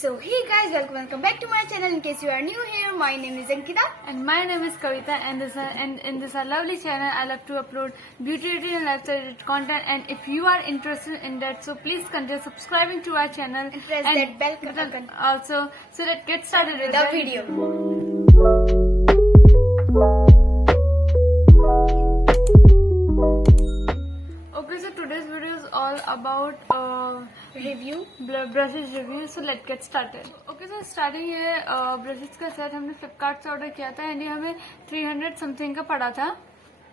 So hey guys, welcome back to my channel. In case you are new here, my name is Ankita and my name is Kavita, and in this lovely channel I love to upload beauty routine and lifestyle content. And if you are interested in that, so please consider subscribing to our channel and press that bell icon also. So let's get started with the video. Okay, so today's video is all about brushes review. So let's get started. Okay, so starting ये brushes का set हमने फ्लिपकार्ट से order किया था and ये हमें 300 something का पड़ा था।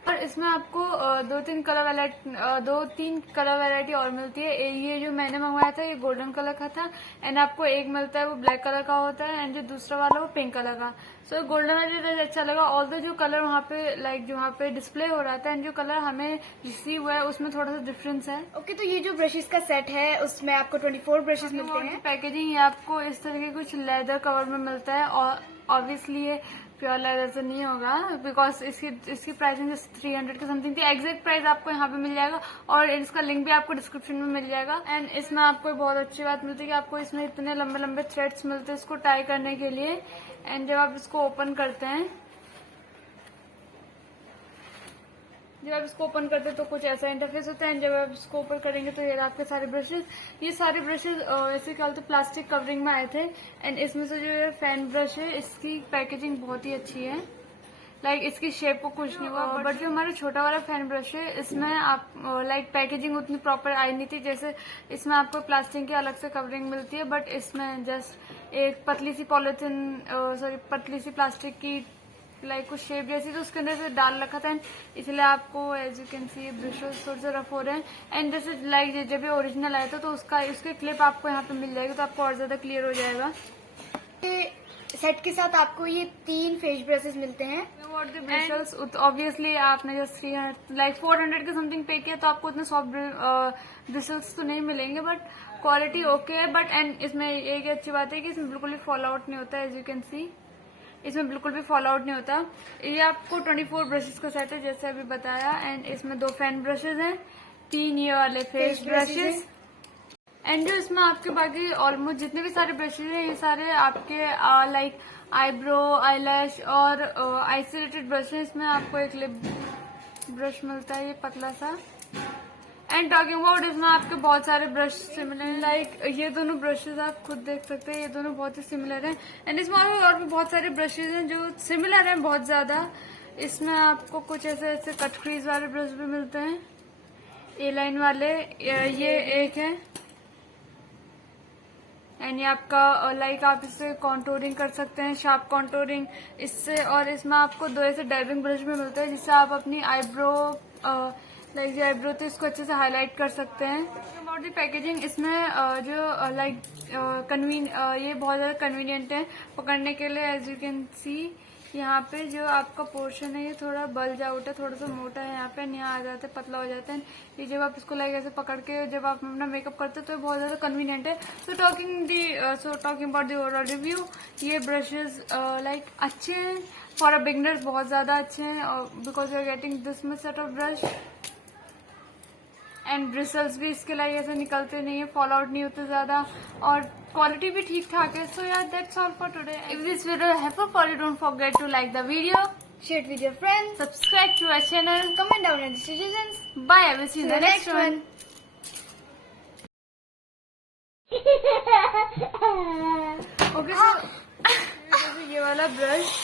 और इसमें आपको दो तीन कलर वैरायटी और मिलती है। ये जो मैंने मंगवाया था ये गोल्डन कलर का था एंड आपको एक मिलता है वो ब्लैक कलर का होता है एंड जो दूसरा वाला वो पिंक कलर का। सो गोल्डन वाला अच्छा लगा। ऑल्दो जो कलर वहाँ पे जो वहाँ पे डिस्प्ले हो रहा था एंड जो कलर हमें रिसीव हुआ है उसमें थोड़ा सा डिफरेंस है। ओके, तो ये जो ब्रशेस का सेट है उसमें आपको 24 ब्रशेस मिलते हैं। पैकेजिंग ये आपको इस तरह के कुछ लेदर कवर में मिलता है और ऑब्वियसली ये प्योर लेदर से नहीं होगा बिकॉज इसकी प्राइसिंग 300 के समथिंग थी। एग्जैक्ट प्राइस आपको यहाँ पे मिल जाएगा और इसका लिंक भी आपको डिस्क्रिप्शन में मिल जाएगा। एंड इसमें आपको बहुत अच्छी बात मिलती है कि आपको इसमें इतने लंबे लंबे थ्रेड्स मिलते हैं इसको टाई करने के लिए। एंड जब आप इसको ओपन करते हैं तो कुछ ऐसा इंटरफेस होता है एंड जब आप इसको ओपन करेंगे तो ये आपके सारे ब्रशेज ऐसे क्या बोलते प्लास्टिक कवरिंग में आए थे। एंड इसमें से जो है फैन ब्रश है इसकी पैकेजिंग बहुत ही अच्छी है। इसकी शेप को कुछ नहीं हुआ। बट जो हमारा छोटा वाला फैन ब्रश है इसमें आप पैकेजिंग उतनी प्रॉपर आई नहीं थी। जैसे इसमें आपको प्लास्टिक की अलग से कवरिंग मिलती है बट इसमें जस्ट एक पतली सी प्लास्टिक की कुछ शेप जैसी तो उसके अंदर से डाल रखा था। इसलिए आपको as you can see brushes थोड़े से रफ हो रहे हैं। एंड जैसे जब ये ओरिजिनल आया था तो उसके क्लिप आपको यहाँ पे मिल जाएगी तो आपको और ज्यादा क्लियर हो जाएगा। सेट के साथ आपको ये 3 फेस ब्रशेस मिलते हैं। ब्रशेस ऑब्वियसली आपने जस्ट 400 के समथिंग पे किया तो आपको उतने सॉफ्ट ब्रशेस तो नहीं मिलेंगे बट क्वालिटी ओके है। बट एंड इसमें एक अच्छी बात है कि इसमें बिल्कुल भी फॉल आउट नहीं होता। एज यू कैन सी इसमें बिल्कुल भी फॉल आउट नहीं होता। ये आपको 24 ब्रशेस का सेट है जैसे अभी बताया। एंड इसमें 2 फैन ब्रशेस हैं, 3 ये वाले फेस ब्रशेस। एंड जो इसमें आपके बाकी ऑलमोस्ट जितने भी सारे ब्रशेस हैं ये सारे आपके आईब्रो, आईलैश और आई से रिलेटेड ब्रश है। इसमें आपको एक लिप ब्रश मिलता है ये पतला सा। एंड टॉकिंग अबाउट इसमें आपके बहुत सारे ब्रश सिमिलर हैं। ये दोनों ब्रशेस आप खुद देख सकते हैं ये दोनों बहुत ही सिमिलर हैं। एंड इसमें और भी बहुत सारे ब्रशेस हैं जो सिमिलर हैं बहुत ज्यादा। इसमें आपको कुछ ऐसे कट क्रीज वाले ब्रश भी मिलते हैं, ए लाइन वाले ये एक है। एंड ये आपका आप इससे कॉन्टोरिंग कर सकते हैं, शार्प कॉन्टोरिंग इससे। और इसमें आपको 2 ऐसे डैबिंग ब्रश भी मिलते हैं जिससे आप अपनी आईब्रो आईब्रो तो इसको अच्छे से हाईलाइट कर सकते हैं। अबाउट दी पैकेजिंग इसमें ये बहुत ज्यादा कन्वीनियंट है पकड़ने के लिए। एज यू कैन सी यहाँ पे जो आपका पोर्शन है ये थोड़ा बल्ज आउट है, थोड़ा सा मोटा है यहाँ पे, यहाँ आ जाता है पतला हो जाता है। ये जब आप इसको ऐसे पकड़ के जब आप अपना मेकअप करते हो तो ये बहुत ज्यादा कन्वीनियंट है। So talking about the overall review, ये ब्रशेज अच्छे हैं फॉर अ बिगनर्स, बहुत ज्यादा अच्छे हैं because you are getting this much set of brush. And bristles भी इसके ऐसे निकलते नहीं है, फॉल आउट नहीं होते ज्यादा और क्वालिटी भी ठीक ठाक है। सो यार that's all for today. If this video helpful for you, don't forget to like the video, share it with your friends, subscribe to our channel, comment down in the suggestions. Bye, I will see you in the next one. Okay, so ये वाला brush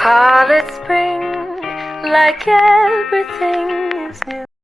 Call it spring, like everything is new.